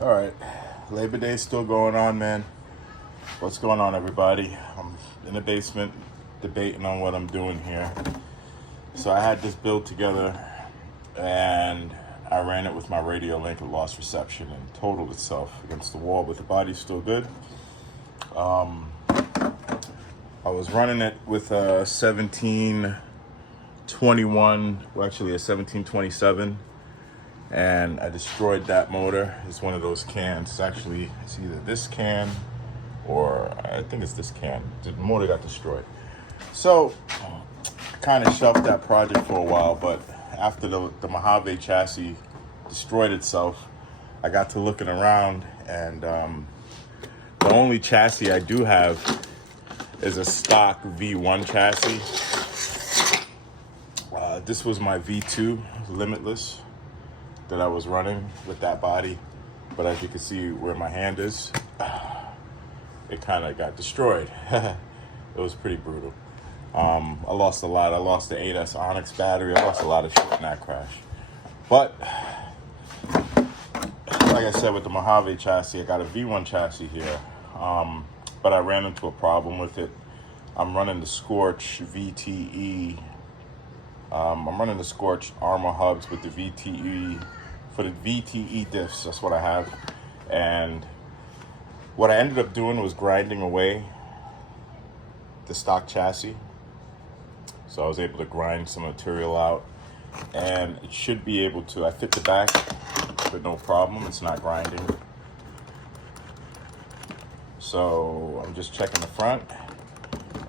All right, Labor Day's still going on, man. What's going on, everybody? I'm in the basement debating on what I'm doing here. So I had this build together and I ran it with my radio link. It lost reception and totaled itself against the wall, but the body's still good. I was running it with a 1721, well, actually a 1727. And I destroyed that motor. It's one of those cans. It's either this can or I think it's this can. The motor got destroyed. So I kind of shelved that project for a while, but after the Mojave chassis destroyed itself, I got to looking around, and the only chassis I do have is a stock V1 chassis. This was my V2 limitless that I was running with that body, but as you can see where my hand is, it kind of got destroyed. It was pretty brutal. I lost a lot. I lost the 8S Onyx battery. I lost a lot of shit in that crash. But like I said, with the Mojave chassis, I got a V1 chassis here, but I ran into a problem with it. I'm running the Scorch VTE. I'm running the Scorch Armor hubs with the VTE. For the VTE diffs, that's what I have. And what I ended up doing was grinding away the stock chassis. So I was able to grind some material out, and it should be able to, I fit the back with no problem. It's not grinding. So I'm just checking the front,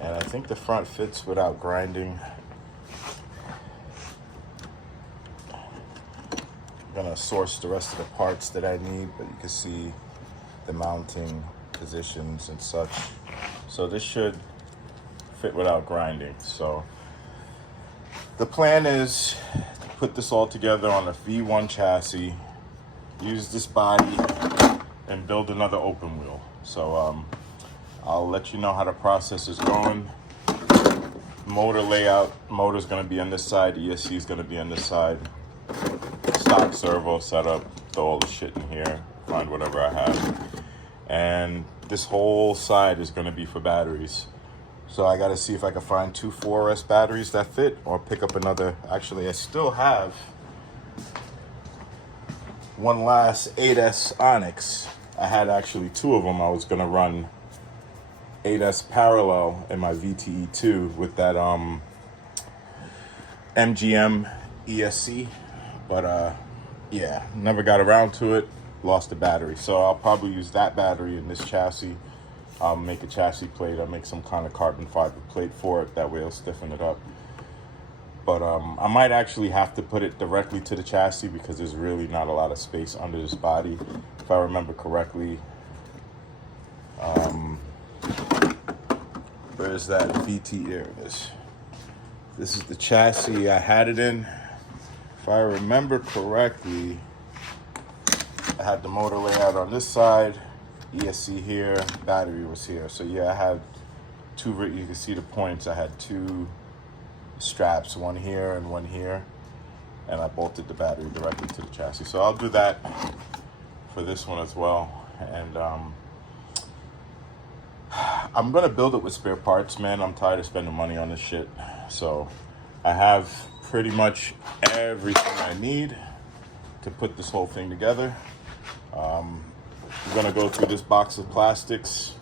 and I think the front fits without grinding. I'm gonna source the rest of the parts that I need, but you can see the mounting positions and such. So this should fit without grinding. So the plan is to put this all together on a V1 chassis, use this body, and build another open wheel. So I'll let you know how the process is going. Motor layout, motor's gonna be on this side, ESC is gonna be on this side. Stock servo setup, throw all the shit in here, find whatever I have. And this whole side is gonna be for batteries. So I gotta see if I can find two 4S batteries that fit, or pick up another. Actually, I still have one last 8S Onyx. I had actually two of them. I was gonna run 8S parallel in my VTE2 with that MGM ESC. But yeah, never got around to it, lost the battery. So I'll probably use that battery in this chassis. I'll make a chassis plate. I'll make some kind of carbon fiber plate for it. That way it'll stiffen it up. But I might actually have to put it directly to the chassis because there's really not a lot of space under this body. If I remember correctly, where's that VT? There it is. This is the chassis I had it in. If I remember correctly, I had the motor layout on this side, ESC here, battery was here. So yeah, I had two, you can see the points. I had two straps, one here and one here, and I bolted the battery directly to the chassis. So I'll do that for this one as well. And I'm gonna build it with spare parts, man. I'm tired of spending money on this shit. So I have pretty much everything I need to put this whole thing together. I'm gonna go through this box of plastics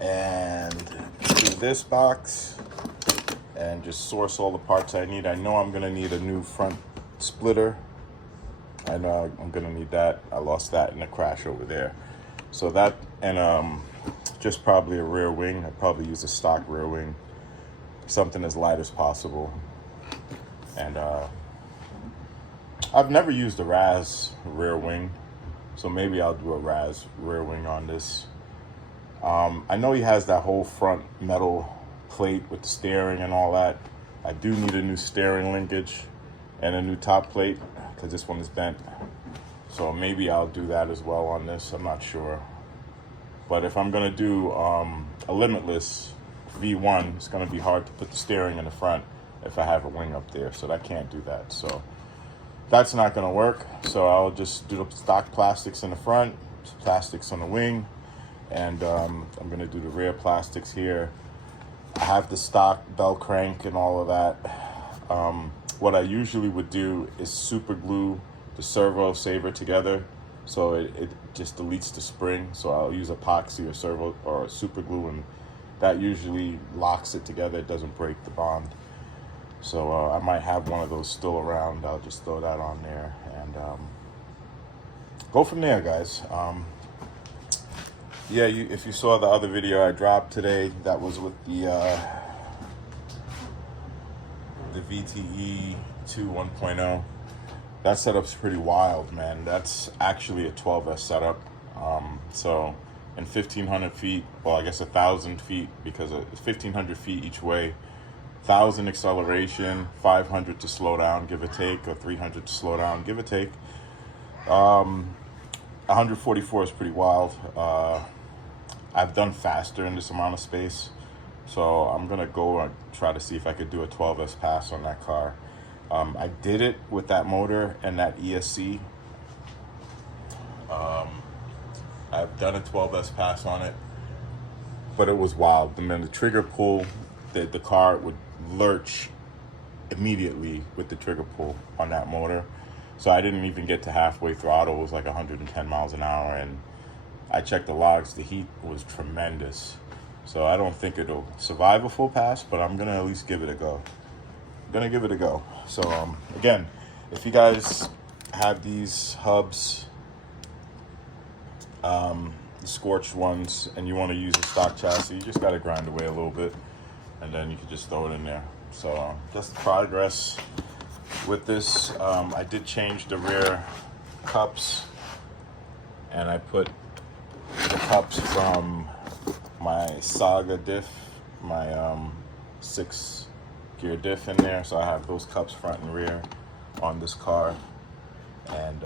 and through this box and just source all the parts I need. I know I'm gonna need a new front splitter. I know I'm gonna need that. I lost that in a crash over there. So that, and just probably a rear wing. I'd probably use a stock rear wing, something as light as possible. And I've never used a RAS rear wing, so maybe I'll do a RAS rear wing on this. I know he has that whole front metal plate with the steering and all that. I do need a new steering linkage and a new top plate because this one is bent. So maybe I'll do that as well on this. I'm not sure. But if I'm gonna do a limitless V1, it's gonna be hard to put the steering in the front if I have a wing up there, so I can't do that. So That's not gonna work, so I'll just do the stock plastics in the front, plastics on the wing, and I'm gonna do the rear plastics here. I have the stock bell crank and all of that. What I usually would do is super glue the servo saver together, so it just deletes the spring. So I'll use epoxy or servo or super glue, and that usually locks it together. It doesn't break the bond. So I might have one of those still around. I'll just throw that on there and go from there, guys. Yeah, if you saw the other video I dropped today, that was with the VTE 2 1.0. That setup's pretty wild, man. That's actually a 12S setup. So in 1,500 feet, well, I guess 1,000 feet, because it's 1,500 feet each way. 1,000 acceleration, 500 to slow down, give or take, or 300 to slow down, give or take. 144 is pretty wild. I've done faster in this amount of space, so I'm gonna go and try to see if I could do a 12S pass on that car. I did it with that motor and that ESC. I've done a 12S pass on it, but it was wild. And then the trigger pull, the car would lurch immediately with the trigger pull on that motor. So I didn't even get to halfway throttle. It was like 110 miles an hour, and I checked the logs. The heat was tremendous. So I don't think it'll survive a full pass, but I'm gonna at least give it a go. So again, if you guys have these hubs, the scorched ones, and you want to use a stock chassis, you just got to grind away a little bit, and then you can just throw it in there. So just progress with this. I did change the rear cups, and I put the cups from my Saga diff, my 6-gear diff in there. So I have those cups front and rear on this car, and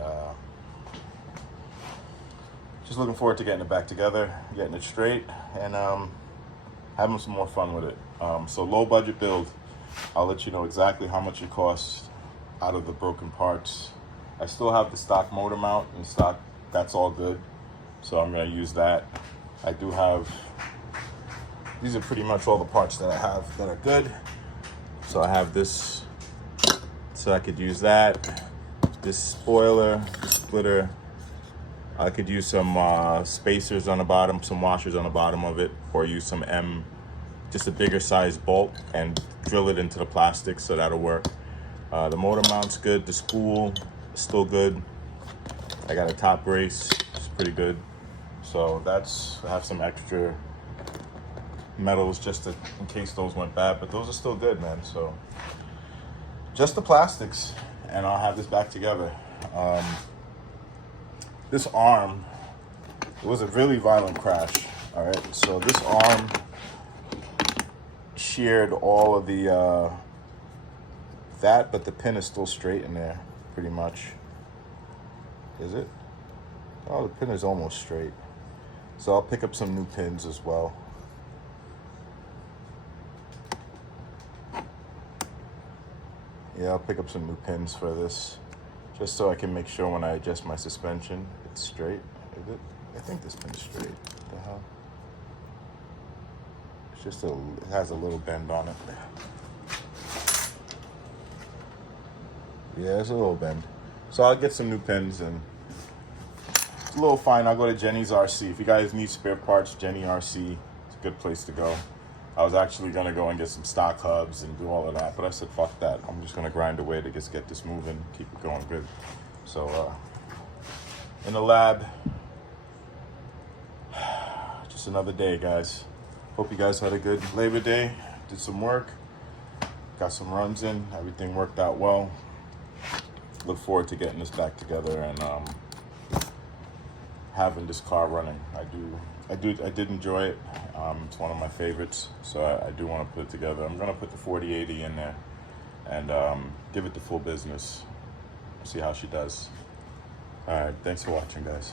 just looking forward to getting it back together, getting it straight, and having some more fun with it. So low budget build. I'll let you know exactly how much it costs out of the broken parts. I still have the stock motor mount in stock. That's all good. So I'm going to use that. I do have, these are pretty much all the parts that I have that are good. So I have this, so I could use that. This spoiler, this splitter. I could use some spacers on the bottom, some washers on the bottom of it, or use some just a bigger size bolt and drill it into the plastic, so that'll work. The motor mount's good. The spool is still good. I got a top brace, it's pretty good. So I have some extra metals just in case those went bad, but those are still good, man. So just the plastics, and I'll have this back together. This arm, it was a really violent crash. All right, so this arm sheared all of the but the pin is still straight in there, pretty much. Is it? Oh, the pin is almost straight. So I'll pick up some new pins as well. Yeah, I'll pick up some new pins for this, just so I can make sure when I adjust my suspension, it's straight. Is it? I think this pin's straight. What the hell? It's just it has a little bend on it. Yeah, it's a little bend. So I'll get some new pins, and it's a little fine. I'll go to Jenny's RC. If you guys need spare parts, Jenny RC, it's a good place to go. I was actually gonna go and get some stock hubs and do all of that, but I said, fuck that. I'm just gonna grind away to just get this moving, keep it going good. So in the lab, just another day, guys. Hope you guys had a good Labor Day. Did some work, got some runs in, everything worked out well. Look forward to getting this back together and having this car running. I did enjoy it. It's one of my favorites, so I do want to put it together. I'm gonna put the 4080 in there and give it the full business. See how she does. All right, thanks for watching, guys.